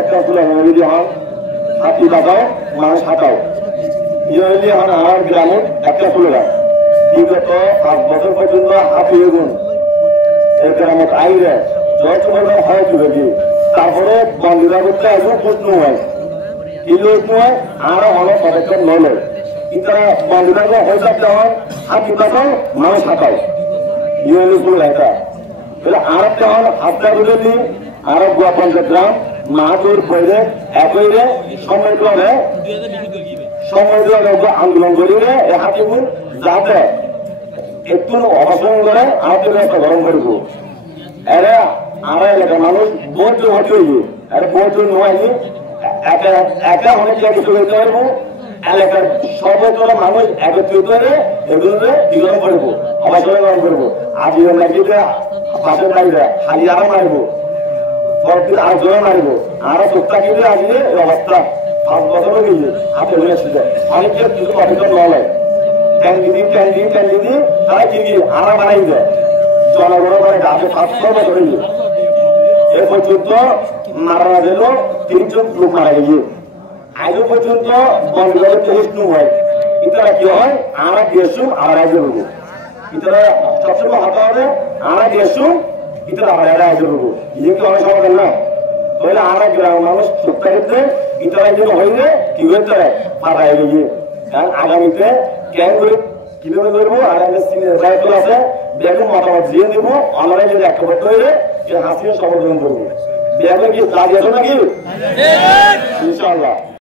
একটা স্লোগান যদি হন হাতি বাঁচাও মানুষ হাঁটাও, যদি হন আমার গ্রামের একটা স্লোগান। বিগত 5 বছর পর্যন্ত হাতি এগুন এই গ্রামের আইরে যত হয় চুকেছি, তারপরে বন্ধুরা করতে আসবো প্রশ্ন হয় কিন্তু নয় আরো অনেক পদক্ষেপ নয়। ইতারা বন্ধুরা হয়ে দেওয়ার হাতি বাঁচাও মানুষ হাঁটাও ইউএনএ স্লোগান এটা। আর একটা হল আপনার বুঝলি আরো গোয়া পঞ্চায়েত গ্রাম মাহাতুর পরে একই রে সম্মিলিত আন্দোলন করিলে এই হাতিগুন যাতে একটু অবসর করে আহতের একটা গরম করব। এরা আর এলাকার মানুষ বহুত হতে হইবে, আর বহুত নয়নি একা অনেক কিছু করতে পারবো। এলাকার সর্বত্র মানুষ একত্রিত হয়ে এগুলো বিগরণ করবো, অবসর গরম করবো। আজ নাকি পাশের বাড়িরা খালি আরো মারবো, পরদিন আর জোরে মারবো, আরো চোখটা কিন্তু আসলে এই অবস্থা 5 বছর গিয়ে হাতে হয়ে আসছে। অনেকের কিছু অভিযোগ নয় ক্যান্ডিডি তারা কি আরা বানাই দেয় জনগণ মানে গাছে 500 বছর হয়ে এ পর্যন্ত মারা গেল 3 জন লোক মারা গেছে। আজও পর্যন্ত বন্ধুদের টেস্ট হয়। ইতারা কি হয় আমরা দিয়েছুম আমরা আগে রুবো, ইতারা সবসময় হতে হবে আমরা দিয়েছুম ইতারা আমরা আগে রুবো। ইয়ে কি অনেক সমাধান না তাহলে আমরা গ্রামের মানুষ সত্যি ক্ষেত্রে ইতারা যেন হইলে কি হইতে হয় মারা গিয়ে। কারণ আগামীতে ক্যান করে কিভাবে করবো আর দায়িত্ব আছে ব্যাগের মতামত দিয়ে দিব। আমরা যদি ঐক্যবদ্ধ হইলে হাসিও সমর্থন করবো। ব্যাগে কি কাজ আছে নাকি ইনশাআল্লাহ।